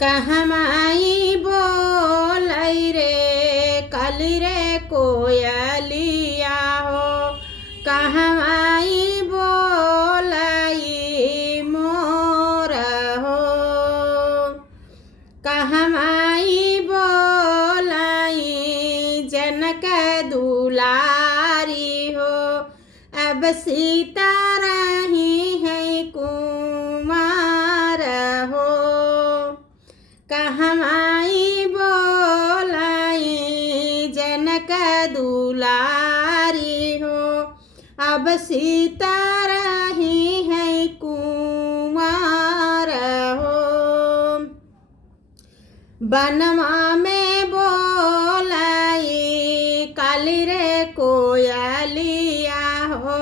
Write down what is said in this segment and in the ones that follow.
कहमाई बोलै रे काली रे कोयलिया हो, कहमाई बोलै मोर हो, कहमाई बोलै जनक दुलारी हो, अब सीता रही है कुमार हो, कहमाई बोलाई जनक दुलारी हो, अब सीता रही है कुमार हो, बनवा में बोलाई काली रे कोयलिया हो,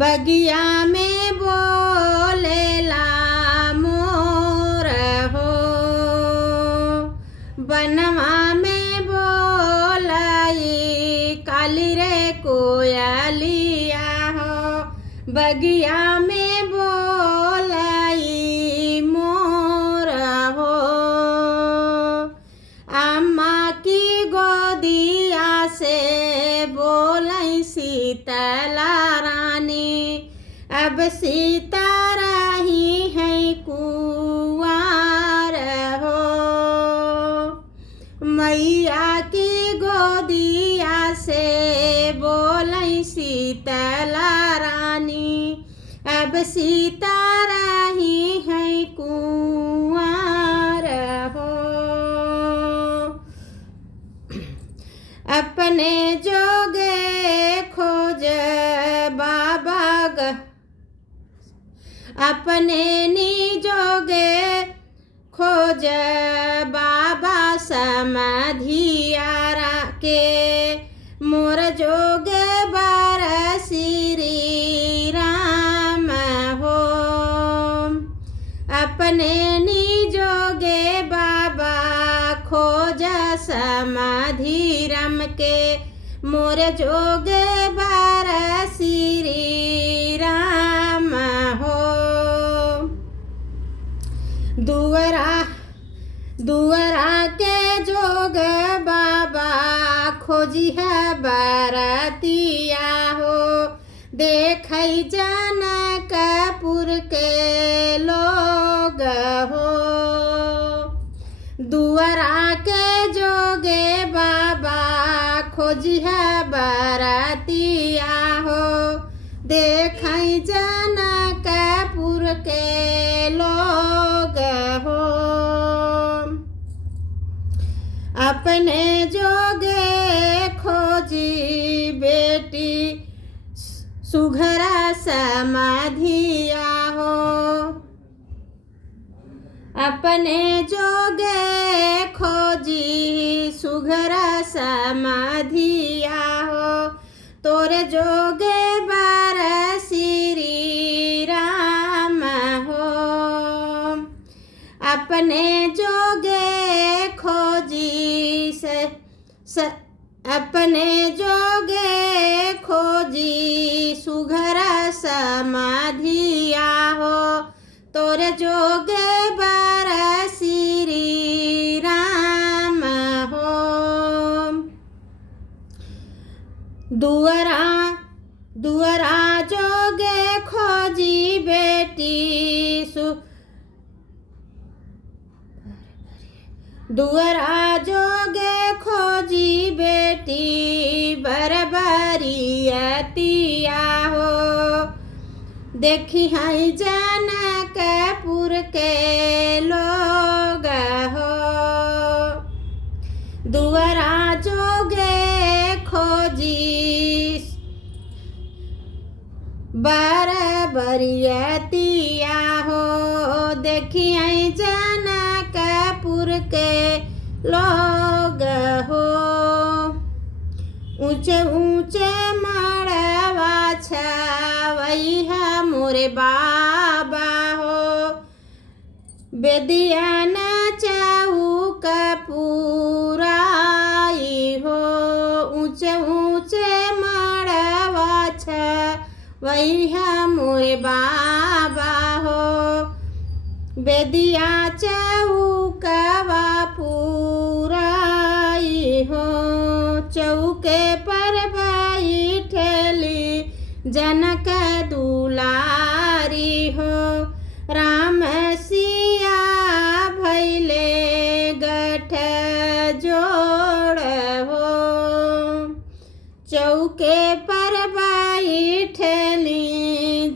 बगिया में बोलेला मोर हो, बनवा में बोलाई काली रे कोयलिया हो, बगिया में बोलाई मोर हो, अम्मा की गोदिया से बोलै शीतला रानी, अब सीता रही है कुंवार हो, मैया की गोदिया से बोलै शीतला रानी, अब सीता रही है कुंवार हो, अपने जोगे खोज बाबा अपने निजोगे खोज बाबा समधियारा के, मोर जोगे बार श्री राम हो, अपने निजोगे बाबा खोज समाधि राम के, मोर जोगे बार श्री राम हो, दुअरा के जोग बाबा खोजी है बरतिया हो, देखै जनकपुर के लोग हो, दुअरा के जोगे बाबा खोजी है बरतिया हो, देखै जनकपुर के लोग हो, अपने जोगे खोजी बेटी सुघरा समाधिया हो, अपने जोगे खोजी सुघरा समाधिया हो, तोरे जोगे बार श्री राम हो, अपने जोगे खोजी अपने जोगे खोजी सुघरा समाधिया हो, तोरे जोगे बार श्री राम हो, दुअरा जोगे खोजी बेटी दुअरा जोगे खोजी बेटी बरबरियतिया हो, देखी है जनकपुर के लोग हो, दुअरा जोगे खोजी बरबरियतिया हो, देखी है जनकपुर के लोग हो, ऊंचे ऊंचे मड़वा छवई है मोरे बाबा हो, बेदिया चौक पुराई हो, ऊंचे ऊंचे मड़वा छवई है मोरे बाबा हो, बेदिया चौकवा पुराई हो चौके पर बैठली जनक दुलारी हो राम सिया भैले गठ जोड़ हो चौके पर बैठली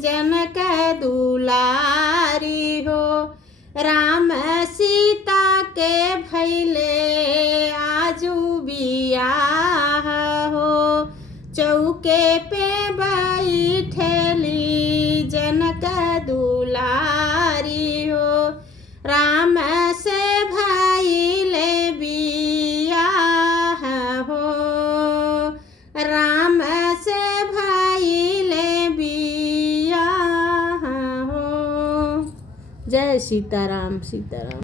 जनक दुलारी हो राम सीता के भैले आजू बियाह हो चौके पे बैठली जनक दुलारी हो राम से भैले बियाह हो राम से भैले बियाह हो। जय सीताराम सीताराम।